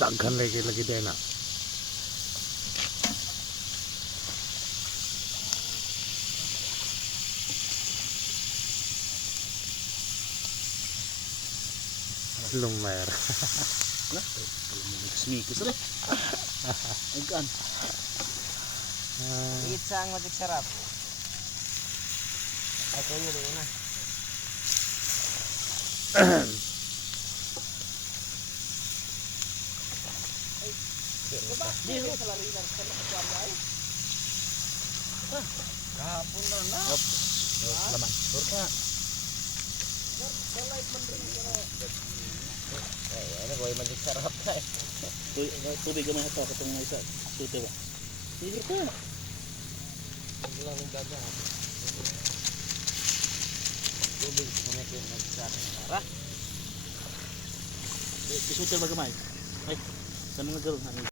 Daghan lagi lagi din na. Lumer. Smikis rin. Agkaan. Pizza ang matik sarap. Ito yun yun na. Kahapon na na. Laman. Turka. Ay, ano boy, matik sarap ka eh. Tubig ka na ito. Katong isa. Tuti ba? Sige ka. Hindi lang yung gagawin. Tubig, kumit yung matik sarap. Tara. Isutil ba gamay? Ay. Sa mga garo.